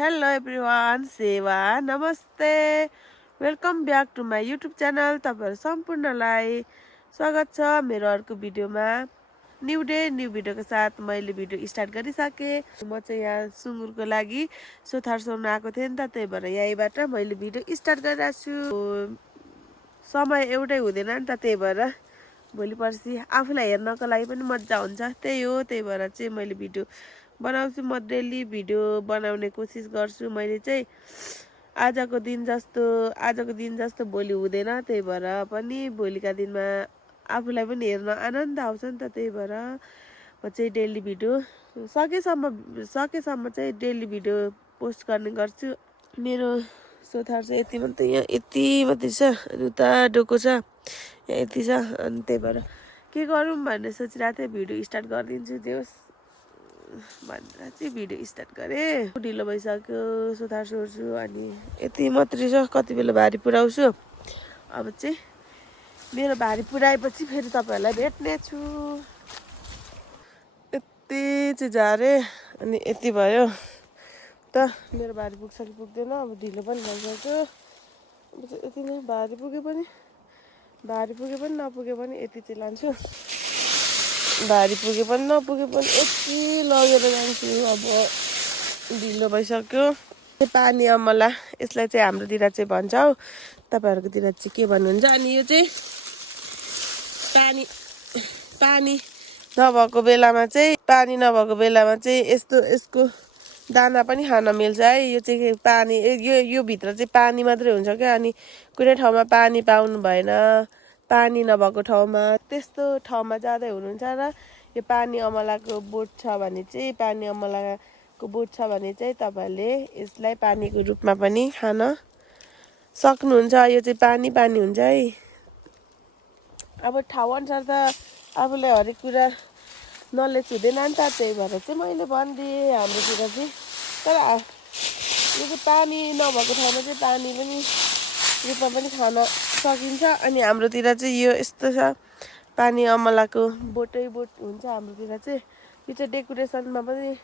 Hello everyone, सेवा नमस्ते, welcome back to my YouTube channel. तपाईँहरू सम्पूर्णलाई स्वागत छ मेरो अर्को भिडियोमा। न्यू डे न्यू भिडियोको साथ मैले भिडियो स्टार्ट गरिसकेँ। म चाहिँ यहाँ सुँगुरको लागि सोथार सोर्न आएको थिएँ नि त, त्यही भएर यहीँबाट मैले भिडियो स्टार्ट गरिरहेको छु। समय एउटै हुँदैन नि त, त्यही भएर भोलि पर्सि आफूलाई हेर्नको लागि पनि मजा हुन्छ। त्यही हो, त्यही भएर चाहिँ मैले भिडियो बनाउँछु। म डेली भिडियो बनाउने कोसिस गर्छु। मैले चाहिँ आजको दिन जस्तो भोलि हुँदैन, त्यही भएर पनि भोलिका दिनमा आफूलाई पनि हेर्न आनन्द आउँछ नि त, त्यही भएर म चाहिँ डेली भिडियो सकेसम्म चाहिँ डेली भिडियो पोस्ट गर्ने गर्छु। मेरो सोथार चाहिँ यति मात्रै छ, अनि उता डोको छ, यहाँ यति छ। अनि त्यही भएर के गरौँ भनेर सोचिरहेको थिएँ, भिडियो स्टार्ट गरिदिन्छु जे होस् भनेर चाहिँ भिडियो स्टार्ट गरेँ। ढिलो भइसक्यो, सोथार सोर्छु, अनि यति मात्रै छ। कति बेला भारी पुऱ्याउँछु। अब चाहिँ मेरो भारी पुऱ्याएपछि फेरि तपाईँहरूलाई भेट्ने छु। यति चाहिँ झारेँ, अनि यति भयो त। मेरो भारी पुग्छ कि पुग्दैन, अब ढिलो पनि भइसक्यो। अब चाहिँ यति नै, भारी पुगे पनि नपुगे पनि यति चाहिँ लान्छु। भारी पुगे पनि नपुगे पनि यति लगेर जान्छु। अब ढिलो भइसक्यो। पानी अमला, यसलाई चाहिँ हाम्रोतिर चाहिँ भन्छ हौ, तपाईँहरूकोतिर चाहिँ के भन्नुहुन्छ। अनि यो चाहिँ पानी नभएको बेलामा चाहिँ यसको दाना पनि खान मिल्छ है। यो चाहिँ पानी, यो भित्र चाहिँ पानी मात्रै हुन्छ क्या। अनि कुनै ठाउँमा पानी पाउनु भएन, पानी नभएको ठाउँमा, त्यस्तो ठाउँमा जाँदै हुनुहुन्छ र यो पानी अमलाको बोट छ भने चाहिँ तपाईँहरूले यसलाई पानीको रूपमा पनि खान सक्नुहुन्छ। यो चाहिँ पानी हुन्छ है। अब ठाउँ अनुसार त आफूलाई हरेक कुरा नलेज हुँदैन नि त, त्यही भएर चाहिँ मैले भनिदिएँ हाम्रोतिर चाहिँ। तर यो चाहिँ पानी नभएको ठाउँमा चाहिँ पानी पनि रूपमा पनि खान सकिन्छ। अनि हाम्रोतिर चाहिँ यो यस्तो छ, पानी अमलाको बोट हुन्छ हाम्रोतिर चाहिँ। यो चाहिँ डेकोरेसनमा पनि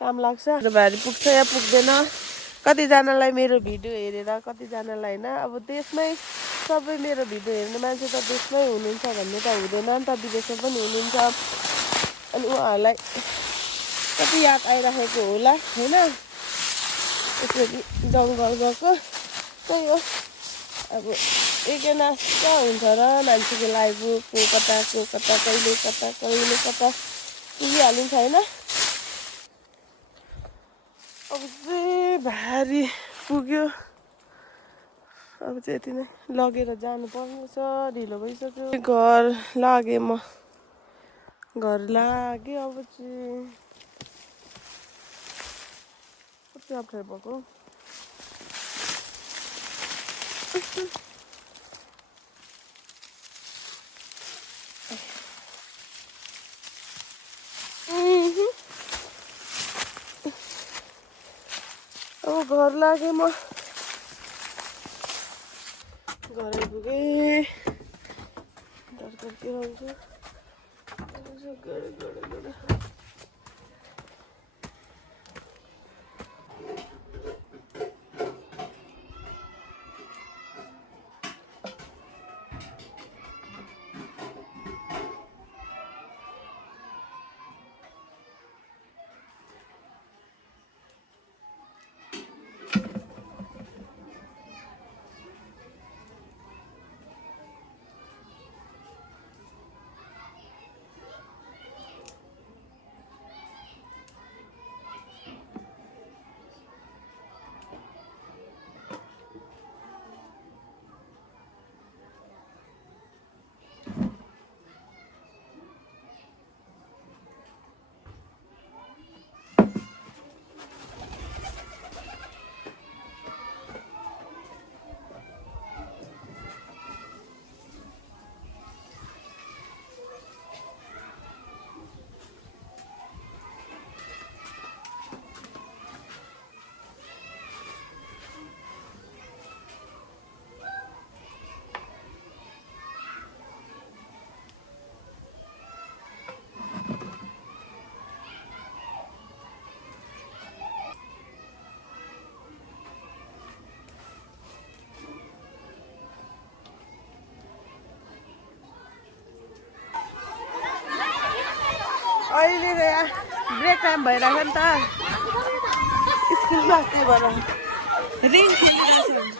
काम लाग्छ। भारी पुग्छ या पुग्दैन, कतिजनालाई मेरो भिडियो हेरेर, कतिजनालाई होइन। अब देशमै सबै मेरो भिडियो हेर्ने मान्छे त देशमै हुनुहुन्छ भन्ने त हुँदैन नि त, विदेशमा पनि हुनुहुन्छ। अनि उहाँहरूलाई कति याद आइराखेको होला होइन, यसरी जङ्गल गएको। त्यही हो, अब एकनास्ता हुन्छ र मान्छेको लाइफ कता कहिले कता पुगिहालिन्छ होइन। अब चाहिँ भारी पुग्यो, अब चाहिँ यति नै लगेर जानुपर्ने छ। ढिलो भइसक्यो। घर लागेँ अब चाहिँ कति अप्ठ्यारो भएको। अब घर लागेँ, म घर आइपुगेँ। दरकार के भन्छ ब्रेक टाइम भइरहेको नि त स्कुलमा त्यही भएर रिङ खेलिरहेछन्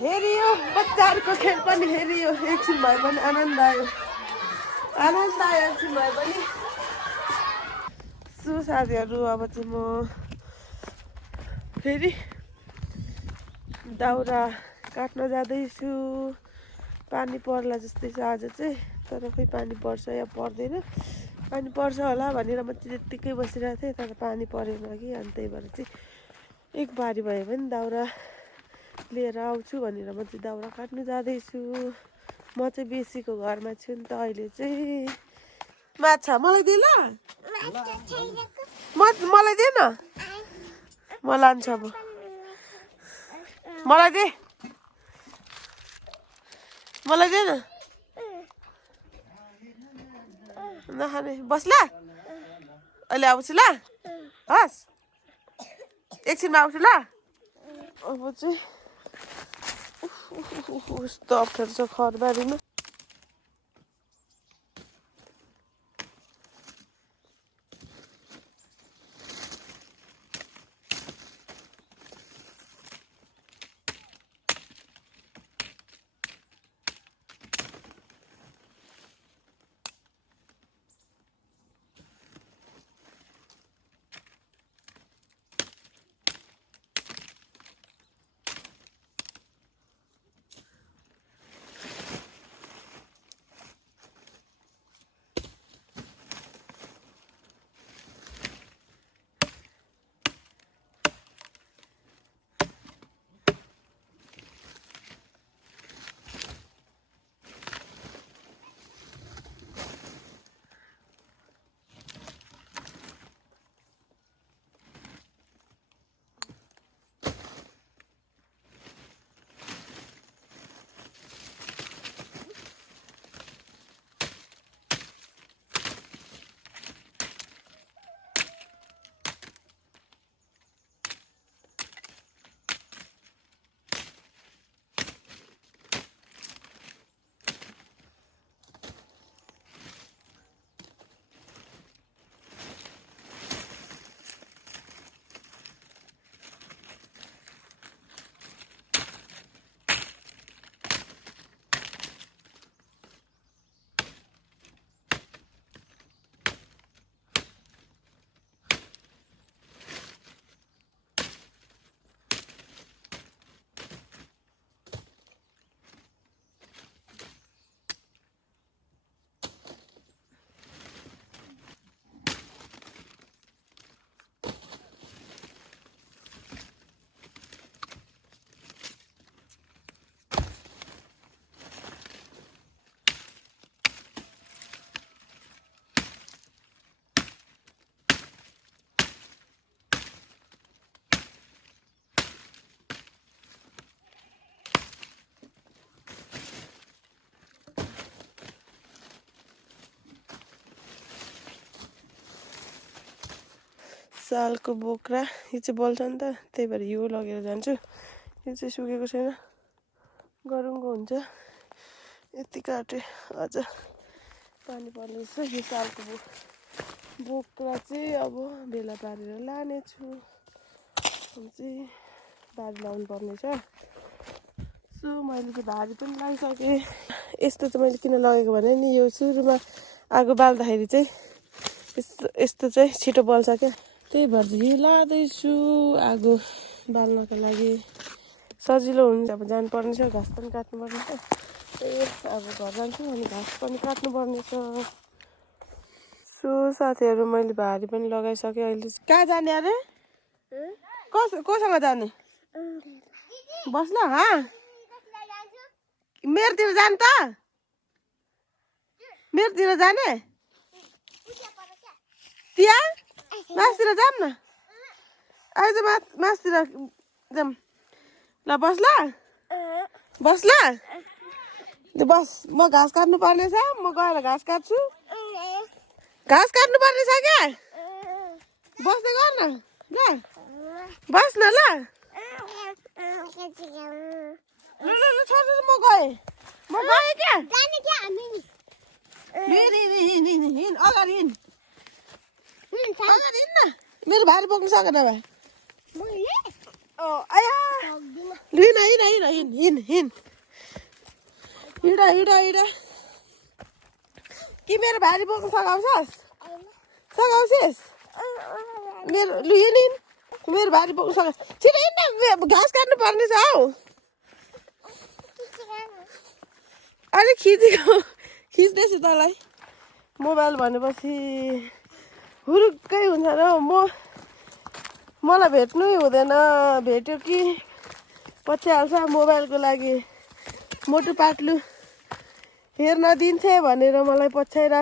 हेरियो बच्चाहरूको खेल पनि हेरियो एकछिन भए पनि आनन्द आयो एकछिन भए पनि सु साथीहरू अब चाहिँ म फेरि दाउरा काट्न जाँदैछु पानी पर्ला जस्तै छ आज चाहिँ तर खै पानी पर्छ या पर्दैन पानी पर्छ होला भनेर म चाहिँ त्यत्तिकै बसिरहेको थिएँ तर पानी परेन कि अनि त्यही भएर चाहिँ एक बारी भए पनि दाउरा लिएर आउँछु भनेर म चाहिँ दाउरा काट्नु जाँदैछु म चाहिँ बेसीको घरमा छु नि त अहिले चाहिँ माछा मलाई दे ल मलाई दे न म लान्छु अब मलाई दे न नखाने बस ल अहिले आउँछु ल हस् एकछिनमा आउँछु ल अब चाहिँ कस्तो अप्ठ्यारो छ खरबारीमा सालको बोक्रा यो चाहिँ बल्छ नि त, त्यही भएर यो लगेर जान्छु। यो चाहिँ सुकेको छैन, गरुङको हुन्छ। यति काटे अझ पानी पर्नेछ। यो सालको बोक्रा चाहिँ अब भेला पारेर लानेछु। चाहिँ भारी लाउनु पर्नेछ। सो मैले चाहिँ भारी पनि लगाइसकेँ। यस्तो चाहिँ मैले किन लगेको भने नि, यो सुरुमा आगो बाल्दाखेरि चाहिँ यस्तो चाहिँ छिटो बल्छ क्या, त्यही भएर चाहिँ यो लाँदैछु आगो बाल्नको लागि। सजिलो हुन्छ। अब जानुपर्ने छ, घाँस पनि काट्नुपर्ने छ। त्यही अब घर जान्छु अनि घाँस पनि काट्नुपर्ने छ। सो साथीहरू मैले भारी पनि लगाइसकेँ। अहिले कहाँ जाने अरे? कोसँग जाने? बस ल मेरोतिर जाने त? मेरोतिर जाने? त्यहाँ मासतिर जाऊँ न। आइज मासतिर जाऊँ। ल बस ल, बस ल, बस। म घाँस काट्नु पर्ने छ, म गएर घाँस काट्छु। घाँस काट्नु पर्ने छ क्या, बस्दै गर न ल, बस न ल। ल ल ल छोड्छु, म गएँ क्या। हिँड अगाडि हिँड, अगाडि हिँड न। मेरो भारी बोक्नु सकेन भए आया हिँड हिँड हिँड हिँड हिँड हिँड हिँड हिँड हिँड। कि मेरो भारी बोक्नु सघाउँछस्? सघाउँछस् मेरो? लु हिँड हिँड, मेरो भारी बोक्नु सघाउ। छिटो हिँड न, घाँस काट्नु पर्ने छ हौ। अलिक खिच्दैछु तँलाई। मोबाइल भनेपछि हुरुक्कै हुन्छ र हौ। मलाई भेट्नै हुँदैन, भेट्यो कि पछ्याइहाल्छ मोबाइलको लागि। मोटु पातलु हेर्न दिन्छ भनेर मलाई पछ्याएर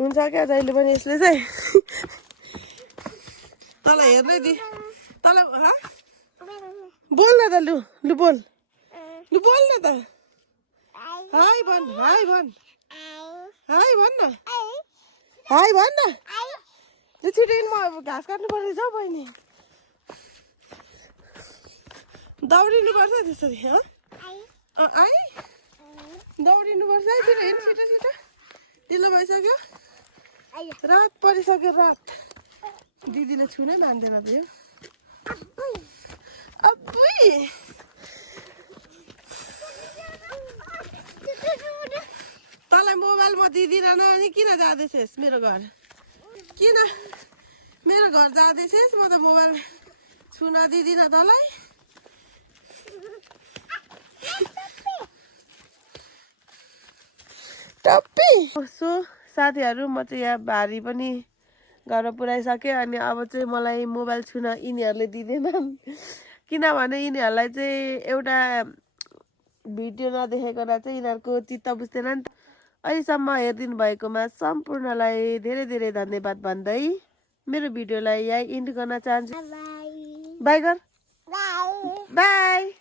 हुन्छ क्या जहिले पनि यसले चाहिँ। तँलाई हेर्नै दि, तँलाई बोल न त, लु लु बोल, लु बोल न त। हाई भन्, हाई भन्, हाई भन् न, हाई भन् न। ल छिटो हिँड, म घाँस काट्नु पर्ने छ हौ बहिनी। दौडिनु पर्छ त्यसरी। आइ दौडिनु पर्छ है। छिटो हिँड, छिटो छिटो, ढिलो भइसक्यो। रात परिसक्यो, रात। दिदीले छुनै मान्दैन त्यो। अब्बुई तँलाई मोबाइल म दिँदिनँ अनि किन जाँदैछस् मेरो घर? किन मेरो घर जाँदैछस्? म त मोबाइल छुन दिँदिनँ तँलाई। टप्पी। सो साथीहरू, म चाहिँ यहाँ भारी पनि घर पुऱ्याइसकेँ। अनि अब चाहिँ मलाई मोबाइल छुन यिनीहरूले दिँदैनन्, किनभने यिनीहरूलाई चाहिँ एउटा भिडियो नदेखेकोमा चाहिँ यिनीहरूको चित्त बुझ्दैन नि त। अहिलेसम्म हेरिदिनु भएकोमा सम्पूर्णलाई धेरै धेरै धन्यवाद भन्दै मेरो भिडियोलाई यही इन्ड गर्न चाहन्छु। बाई गर, बाई।